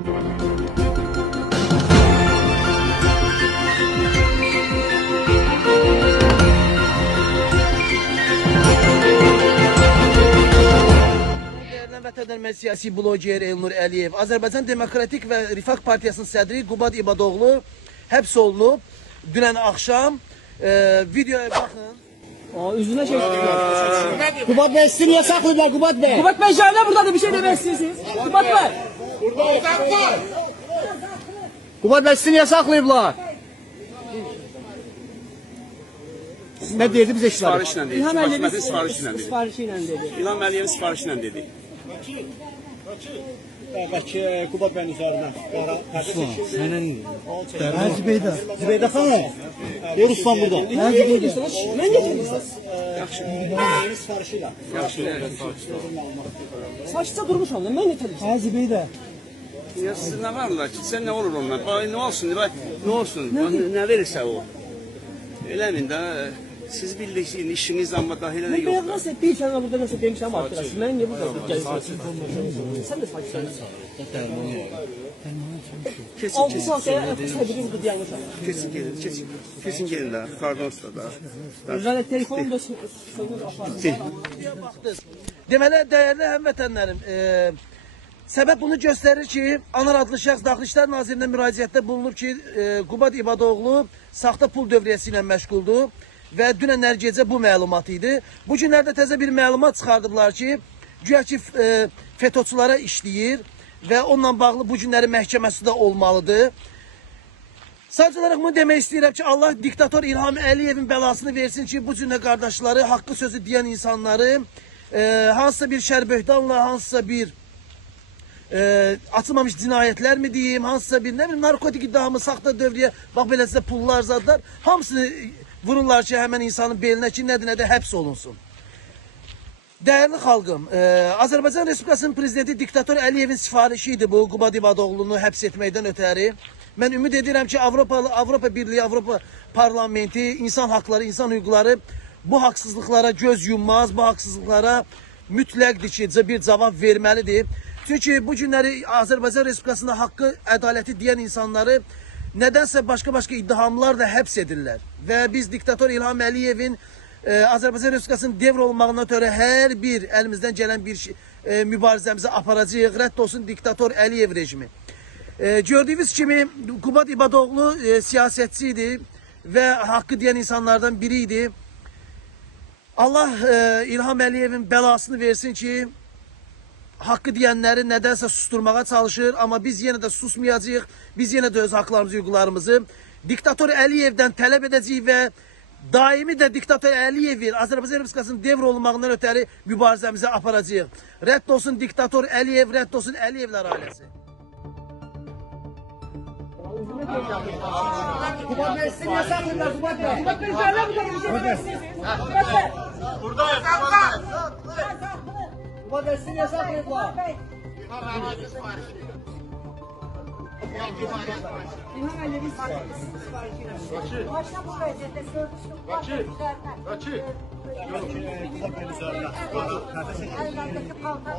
Vətəndaş siyasi bloger Elnur Əliyev, Azərbaycan Demokratik və Rifaq Partiyasının sədri Qubad İbadoğlu həbs olunub. Dünən axşam videoya baxın. Üzünə çəkdilər. Qubad Bey sizi niyə saxlayıblar Qubad Bey? Qubad Bey gəldə burada bir şey demək istəyirsiniz. Qubad Bey. Qubad Bey sizi niyə saxlayıblar? Siz nə deyirdi bizə işlər? Sifarişlə dedi. Hakimiyyətin sifarişi ilə dedi. İlham Əliyevin sifarişi ilə dedi. Bəlkə Qubad Bey'in üzərinə. Səndən iyi. Zübeydə. Zübeydə xanım. Yer Usman burada. Mən getirdim. Yaxşı. Sifarişi ilə. Saçça durmuşam da, mən getirdim. Zübeydə. Ya siz nə varlar ki? Sən nə olur ondan? Ay nə olsun? Nə olsun? Nə verirsə o. Eləmin də siz bilirsiniz işiniz amma dahilə də Mən yoxdur. bəyəqləsə bir sənə burada nəsə demişəm artıq. Mən niyə burada gəlirsən? Sən də saçsan. 6 saatə təbiri burada dayanmışam. Kesin gelin də. Pardon usta da. Yəni telefonum da sönür aparır. Deməli, dəyərli həmvətənlərim, səbəb bunu göstərir ki, Anar adlı şəxs Daxili İşlər Nazirinə müraciətdə bulunub ki, Qubad İbadoğlu saxta pul dövriyyəsi ilə məşğuldur və dünənlər gecə bu məlumat idi. Bu günlərdə təzə bir məlumat çıxardıblar ki, güya ki, FETÖ-çulara işləyir və onunla bağlı bu günləri məhkəməsi də olmalıdır. Sadəcə olaraq bunu demək istəyirəm ki, Allah diktator İlham Əliyevin bəlasını versin ki, bu cünə qardaşları, haqqı sözü deyən insanları hansısa bir şərböhtanla, hansısa bir açılmamış cinayətlər mi deyim, hansısa bir narkotik iddiamı, saxta dövriyyə, bax belə sizə pullar zadlar, hamısını vururlar ki, həmən insanın belinə ki, nədir, həbs olunsun. Dəyərli xalqım, Azərbaycan Respublikasının prezidenti diktator Əliyevin sifarişi idi bu, Qubad İbadoğlu'nu həbs etməkdən ötəri. Mən ümid edirəm ki, Avropa Birliyi, Avropa Parlamenti, insan haqları, insan hüquqları bu haqsızlıqlara göz yummaz, bu haqsızlıqlara mütləqdir ki, bir cavab verməlidir. Çünki bu günləri Azərbaycan Respublikasında haqqı, ədaləti deyən insanları nədənsə başqa iddiamlarla həbs edirlər. Və biz diktator İlham Əliyevin Azərbaycan Respublikasının devr olmağından ötürü hər bir əlimizdən gələn bir mübarizəmizi aparacağıq. Rədd olsun diktator Əliyev rejimi. Gördüyünüz kimi Qubad İbadoğlu siyasətçi idi və haqqı deyən insanlardan biri idi. Allah İlham Əliyevin bəlasını versin ki, haqqı deyənləri nədənsə susturmağa çalışır, amma biz yenə də susmayacağıq, biz yenə də öz haqlarımızı, hüquqlarımızı diktator Əliyevdən tələb edəcəyik və daimi də diktator Əliyevin Azərbaycan Respublikasının devr olunmağından ötəri mübarizəmizi aparacağıq. Rədd olsun diktator Əliyev, rədd olsun Əliyevlər ailəsi. Qubad Bey sizi niyə saxlayıblar Qubad Bey? Qubad Bey gəldə burada bir şey demək istəyirsiniz. Qubad Bey. Qubad Bey sizi niyə saxlayıblar? İlham Əliyevin sifarişi ilə. Başka bu vəziyyətdə sözlüşlük Qaçı. Qubad Bey'in üzərində. Əllərdəki paltar.